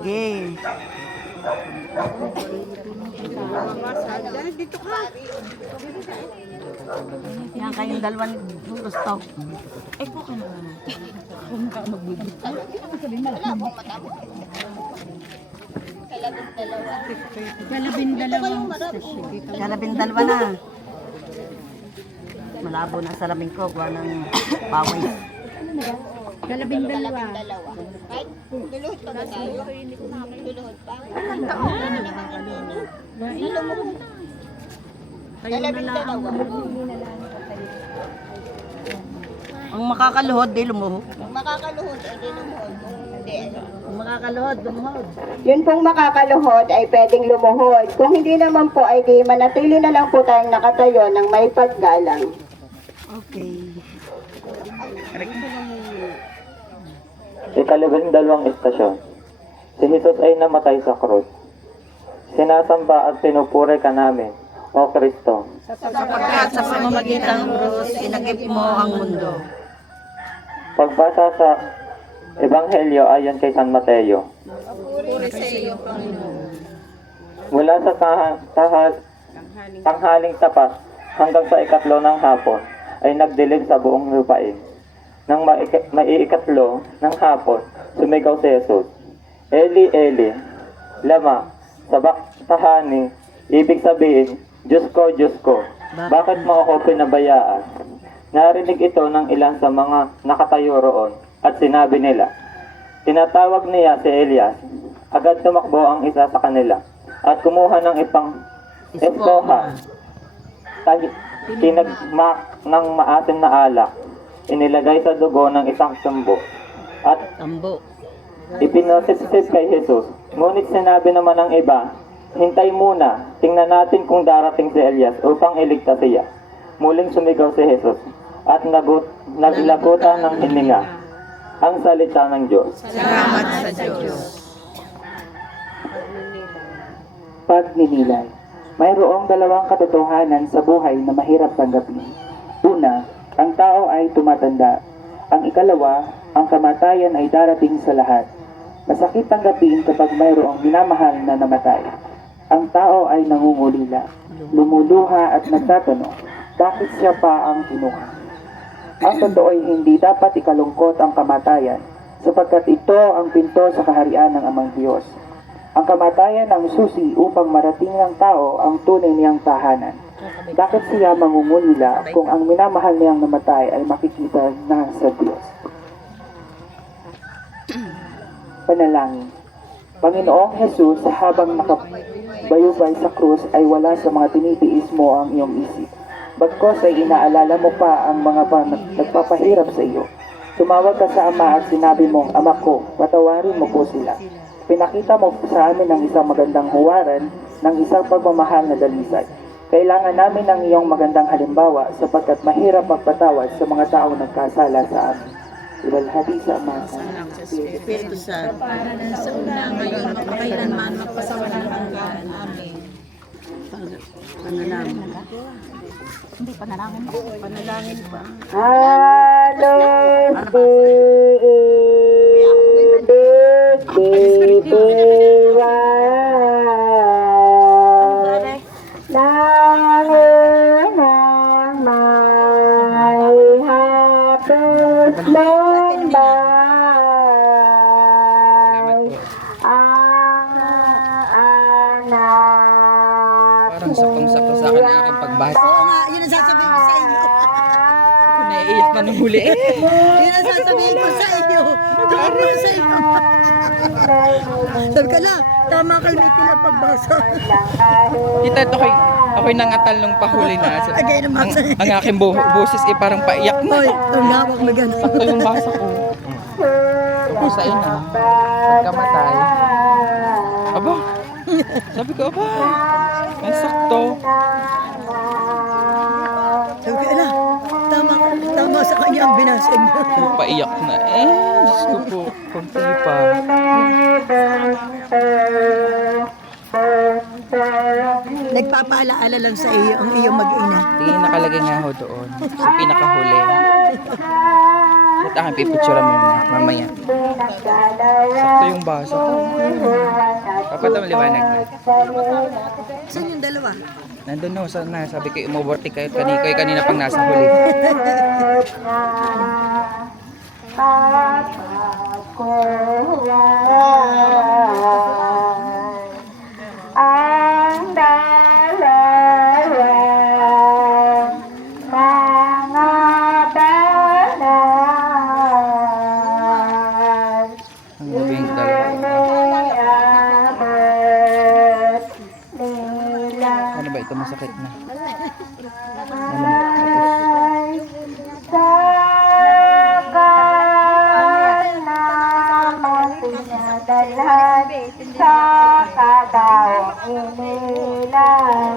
Okay. Dito ka. Yan kayong dalawang gusto. Ay, po ka naman. Huwag ka magbibig. Kalabing dalawang stasyon. Kalabing dalawa na. Malabo na sa laming ko. Gawa ng pawis. Kalabing dalawa. Kayo na lang ang Ang makakaluhod, di lumuhod. Makakaluhod ay di lumuhod. Hindi. Ang makakaluhod, lumuhod. Yun pong makakaluhod ay pwedeng lumuhod. Kung hindi naman po ay di manatili na lang po tayong nakatayo ng may paggalang. Okay. Ikalabing dalawang istasyon. Si Jesus ay namatay sa krus. Sinasamba at pinupuri ka namin, O Kristo. Sapagkat sa pamamagitan ng krus, inagip mo ang mundo. Pagbasa sa Ebanghelyo ayon kay San Mateo. Mula sa tahan, tahal, tanghaling tapat hanggang sa ikatlo ng hapon ay nagdilim sa buong lupain. Nang maika- maiikatlo ng hapon, sumigaw si Jesus. Eli, Eli, lama, sabak tahani, ibig sabihin, Diyos ko, Diyos ko, bakit mo ako pinabayaan? Narinig ito ng ilan sa mga nakatayo roon at sinabi nila, Tinatawag niya si Elias. Agad tumakbo ang isa sa kanila at kumuha ng ipang espoha. Tinagmak ng maasim na alak. Inilagay sa dugo ng isang tumbo at Tambo. Ipinosip-sip kay Jesus. Ngunit sinabi naman ng iba, Hintay muna, tingnan natin kung darating si Elias upang iligtas siya. Muling sumigaw si Jesus at nagut, naglagutan ng hininga ang salita ng Diyos. Salamat sa Diyos. Pagninilay. Mayroong dalawang katotohanan sa buhay na mahirap tanggapin. Una, ang tao ay tumatanda. Ang ikalawa, ang kamatayan ay darating sa lahat. Masakit tanggapin kapag mayroong minamahal na namatay. Ang tao ay nangungulila, lumuluha at nagtatanong, bakit siya pa ang kinuha? Ang totoo ay hindi dapat ikalungkot ang kamatayan, sapagkat ito ang pinto sa kaharian ng Amang Diyos. Ang kamatayan ang susi upang marating ng tao ang tunay niyang tahanan. Bakit siya mangungulila kung ang minamahal niyang namatay ay makikita na sa Diyos? Panalangin. Panginoong Jesus, habang nakabayubay sa krus ay wala sa mga tinitiis mo ang iyong isip. Bagkos ay inaalala mo pa ang mga pa nagpapahirap sa iyo. Tumawag ka sa Ama at sinabi mong, Ama ko, patawarin mo po sila. Pinakita mo sa amin ang isang magandang huwaran ng isang pagmamahal na dalisay. Kailangan namin ng iyong magandang halimbawa sapagkat mahirap magpatawad sa mga taong nagkasala sa amin. Ibalhati sa Ama. Espiritu Santo. Sa una ngayon, makakailanman, magpasawalan ng hanggan. Amen. Panalangin. Hindi, panalangin pa. Panalangin pa. Hallowed lumbay ang anak Parang saktong-sakto sa akin ang aking pagbasa. Oo nga, yun ang sasabihin ko sa inyo. Naiiyak na nung huli. Yun ang sasabihin ko sa inyo. Sabi ko sa inyo. Sabi ka na, tama kayo may pinapagbasa. Kita ito kay, ako'y nangatal nung pahuli na. So, Agay naman ang, sa ang aking bu- boses eh parang paiyak na. Hoy, ang lawak na gano'n. Sakto yung basa ko. Ako sa ina, pagkamatay. Aba, sabi ko, aba, ang sakto. Sabi ka na, tama, tama sa kanya ang binasa niya. Paiyak na. Eh, Diyos ko po, kunti pa. Nagpapaalaala lang sa iyo ang iyong mag-ina. Tingin nakalagay nga ho doon. Sa pinakahuli. At akin pipicturean mo muna, mamaya. Sakto yung baso ko. Papatam liwanag na. Saan yung dalawa? Nandun na, sa na, sabi kayo, umovertake kayo, kanina, kayo kanina pang nasa huli. Ang ito masakit na. sa kadaw inilabay.